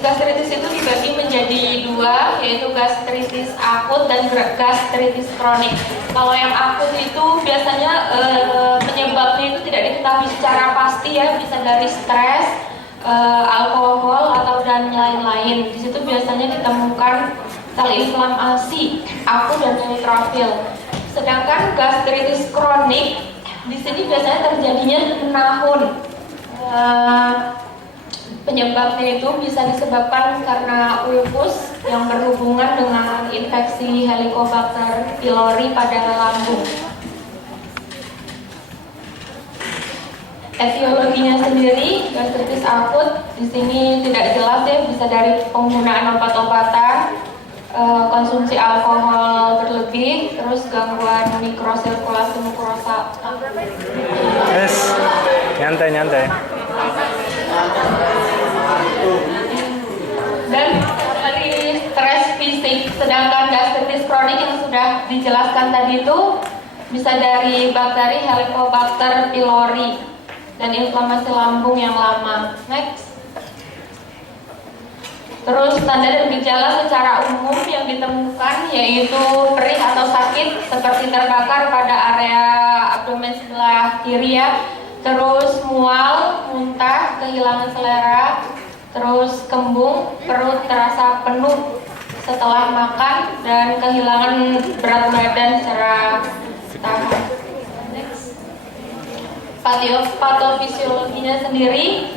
gastritis itu dibagi menjadi dua, yaitu gastritis akut dan gastritis kronik. Kalau yang akut itu biasanya penyebabnya itu tidak diketahui secara pasti ya, bisa dari stres, alkohol atau dan lain-lain. Di situ biasanya ditemukan sel inflamasi akut dan neutrofil. Sedangkan gastritis kronik di sini biasanya terjadinya menahun. Penyebabnya itu bisa disebabkan karena ulkus yang berhubungan dengan infeksi Helicobacter pylori pada lambung. Etiologinya sendiri, gastritis akut di sini tidak jelas ya, bisa dari penggunaan obat-obatan, konsumsi alkohol berlebih, terus gangguan mikrosirkulasi mukosa. Yes, nyantai. Dan dari stres fisik. Sedangkan gastritis kronik yang sudah dijelaskan tadi itu bisa dari bakteri Helicobacter pylori dan inflamasi lambung yang lama. Next. Terus tanda dan gejala secara umum yang ditemukan yaitu perih atau sakit seperti terbakar pada area abdomen sebelah kiri ya. Terus mual, muntah, kehilangan selera, terus kembung, perut terasa penuh setelah makan dan kehilangan berat badan secara tahap. Next. Patofisiologinya sendiri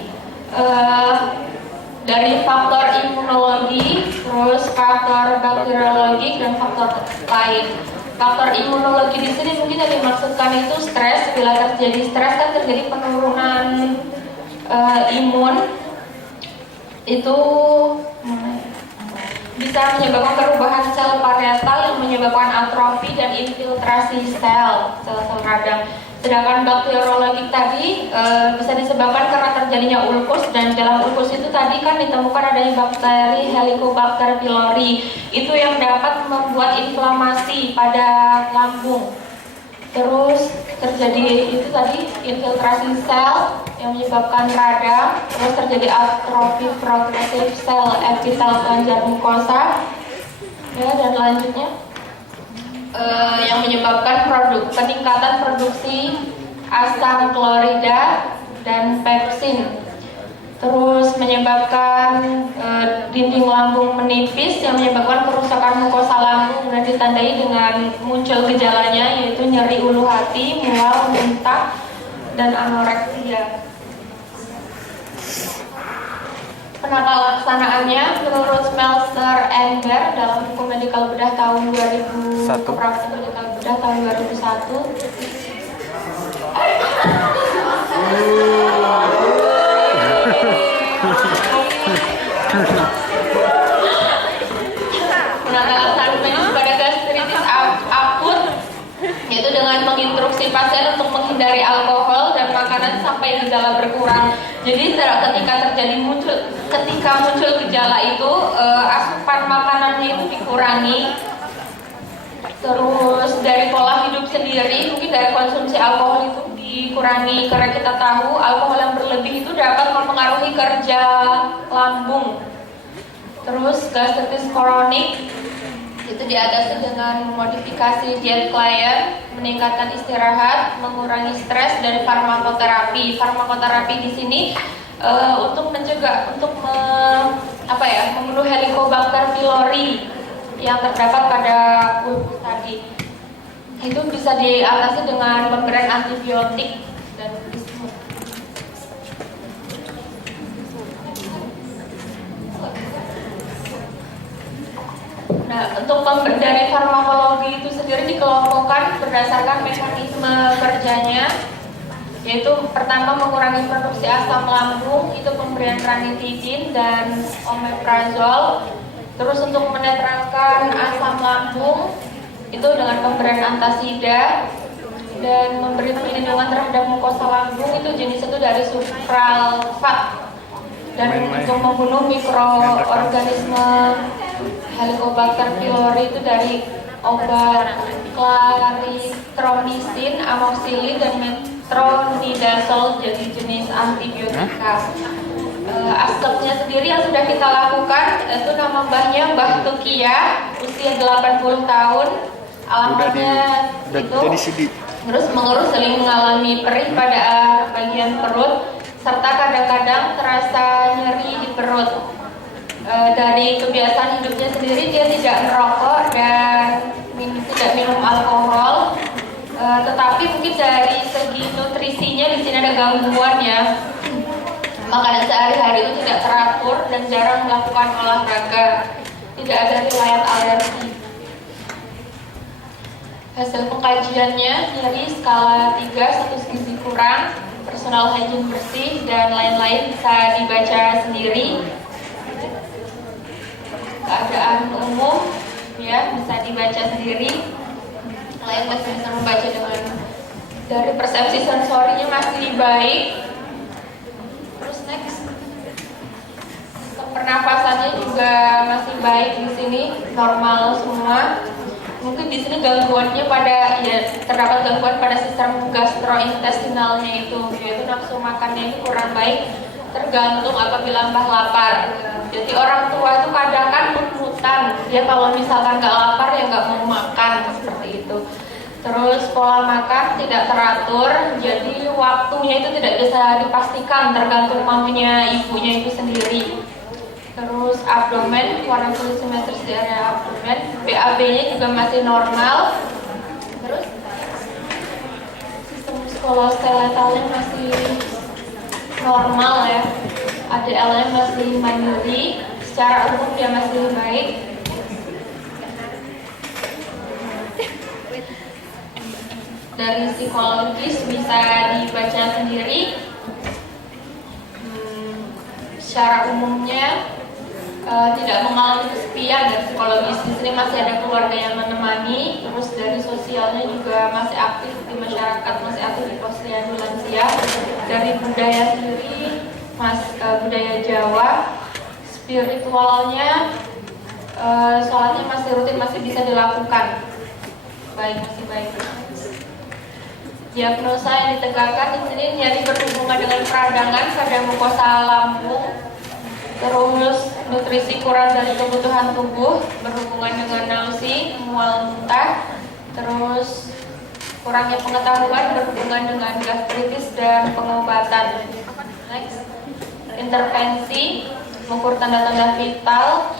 dari faktor imunologi, terus faktor bakteriologi dan faktor lain. Faktor imunologi di sini mungkin yang dimaksudkan itu stres. Bila terjadi stres kan terjadi penurunan imun, itu bisa menyebabkan perubahan sel parietal yang menyebabkan atrofi dan infiltrasi sel radang. Sedangkan bakteriologi tadi bisa disebabkan karena terjadinya ulkus, dan dalam ulkus itu tadi kan ditemukan adanya bakteri Helicobacter pylori. Itu yang dapat membuat inflamasi pada lambung. Terus terjadi itu tadi infiltrasi sel yang menyebabkan radang, terus terjadi atrofi progresif sel epitel kelenjar mukosa. Ya, dan lanjutnya yang menyebabkan peningkatan produksi asam klorida dan pepsin. Terus menyebabkan dinding lambung menipis yang menyebabkan kerusakan mukosa lambung dan ditandai dengan muncul gejalanya yaitu nyeri ulu hati, mual, muntah, dan anoreksia. Penata laksanaannya menurut Smeltzer and Baer dalam buku Medical Bedah tahun 2000, Keperawatan Medical Bedah tahun 2001. Penata laksanaan pada gastritis akut yaitu dengan menginstruksi pasien untuk menghindari alkohol dan makanan sampai gejala berkurang. Jadi ketika muncul gejala itu asupan makanannya itu dikurangi. Terus dari pola hidup sendiri, mungkin dari konsumsi alkohol itu dikurangi, karena kita tahu alkohol yang berlebih itu dapat mempengaruhi kerja lambung. Terus gastritis kronik itu diatasi dengan modifikasi diet klien, meningkatkan istirahat, mengurangi stres, dan farmakoterapi. Farmakoterapi di sini untuk mencegah, membunuh Helicobacter pylori yang terdapat pada ulkus tadi. Itu bisa diatasi dengan pemberian antibiotik dan bismut. Nah, untuk dari farmakologi itu sendiri dikelompokkan berdasarkan mekanisme kerjanya, yaitu pertama mengurangi produksi asam lambung, itu pemberian ranitidin dan omeprazol. Terus untuk menetralkan asam lambung itu dengan pemberian antasida, dan memberi perlindungan terhadap mukosa lambung itu jenis itu dari supralfat. Dan untuk membunuh mikroorganisme Helicobacter pylori itu dari obat clarithromycin, amoxicillin, dan metronidazole, jadi jenis antibiotika. Askepnya sendiri yang sudah kita lakukan itu nama mbahnya Mbah Tukia, usia 80 tahun. Alamatnya itu jadi sidik. terus mengeluh sering mengalami perih pada bagian perut serta kadang-kadang terasa nyeri di perut. Dari kebiasaan hidupnya sendiri dia tidak merokok dan tidak minum alkohol. Tetapi mungkin dari segi nutrisinya di sini ada gangguan ya. Makanan sehari-hari itu tidak teratur dan jarang melakukan olahraga. Tidak ada riwayat alergi. Hasil pengkajiannya nyeri skala 3, status gizi kurang, personal hygiene bersih dan lain-lain bisa dibaca sendiri. Keadaan umum ya bisa dibaca sendiri. Lain masih bisa membaca dengan dari persepsi sensorinya masih baik. Terus next, sistem pernapasannya juga masih baik di sini, normal semua. Mungkin di sini gangguannya pada terdapat gangguan pada sistem gastrointestinalnya itu, yaitu nafsu makannya itu kurang baik, tergantung apabila mbah lapar. Jadi orang tua itu kadang kan mut-mutan, dia kalau misalkan nggak lapar ya nggak mau makan seperti itu. Terus pola makan tidak teratur, jadi waktunya itu tidak bisa dipastikan, tergantung maunya ibunya itu sendiri. Terus abdomen, warna kulit simetris di area abdomen, BAB-nya juga masih normal. Terus sistem muskuloskeletalnya masih normal ya. ADL-nya masih mandiri, secara umum dia masih baik. Dari psikologis bisa dibaca sendiri. Secara umumnya tidak mengalami kesepian dan psikologis. Di sini masih ada keluarga yang menemani. Terus dari sosialnya juga masih aktif di masyarakat, masih aktif di posyandu lansia. Dari budaya sendiri, budaya Jawa, spiritualnya, sholatnya masih rutin, masih bisa dilakukan. Baik, masih baik. Diagnosa yang ditegakkan di sini nyeri berhubungan dengan peradangan pada mukosa lambung. Terus nutrisi kurang dari kebutuhan tubuh, berhubungan dengan nausi, mual muntah. Terus kurangnya pengetahuan berhubungan dengan gastritis dan pengobatan. Next, intervensi, mengukur tanda-tanda vital.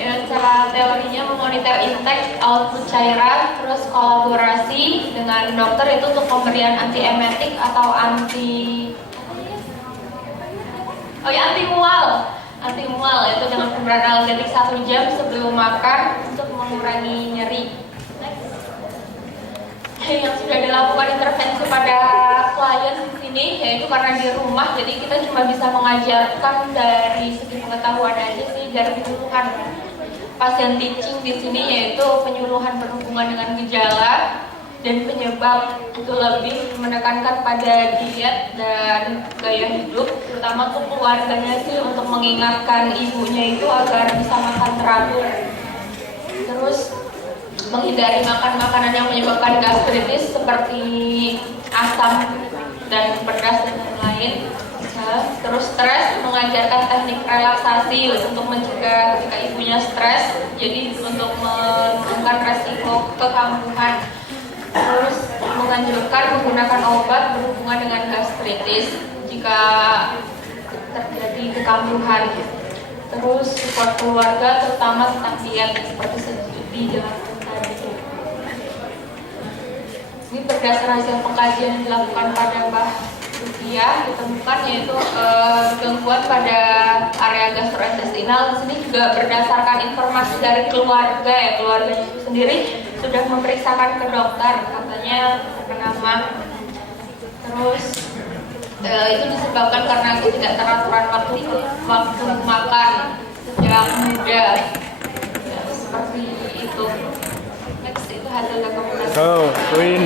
Ya, cara teorinya memonitor intake, output cairan, terus kolaborasi dengan dokter itu untuk pemberian antiemetik atau anti mual itu dengan pemberian analgetik 1 jam sebelum makan untuk mengurangi nyeri. Yang sudah dilakukan intervensi pada klien di sini yaitu karena di rumah, jadi kita cuma bisa mengajarkan dari segi pengetahuan aja sih, dari penyuluhan. Pasien teaching di sini yaitu penyuluhan berhubungan dengan gejala dan penyebab, itu lebih menekankan pada diet dan gaya hidup, terutama untuk keluarganya sih, untuk mengingatkan ibunya itu agar bisa makan teratur. Terus menghindari makan makanan yang menyebabkan gastritis seperti asam dan pedas dan lain-lain. Terus stres, mengajarkan teknik relaksasi untuk mencegah ketika ibunya stres, jadi untuk menurunkan resiko kekambuhan. Terus menganjurkan menggunakan obat berhubungan dengan gastritis jika terjadi kekambuhan. Terus support keluarga terutama tentang diet seperti studi dijelaskan tadi. Ini berdasar hasil pengkajian yang dilakukan pada Mbah Tukia, ditemukan yaitu gangguan pada area gastrointestinal. Di sini juga berdasarkan informasi dari keluarga ya, keluarganya itu sendiri sudah memeriksakan ke dokter, katanya terkena mah. Terus itu disebabkan karena ketidakteraturan waktu makan sejak muda ya, seperti itu. Next itu hasil dokumentasi. Oh, Queen.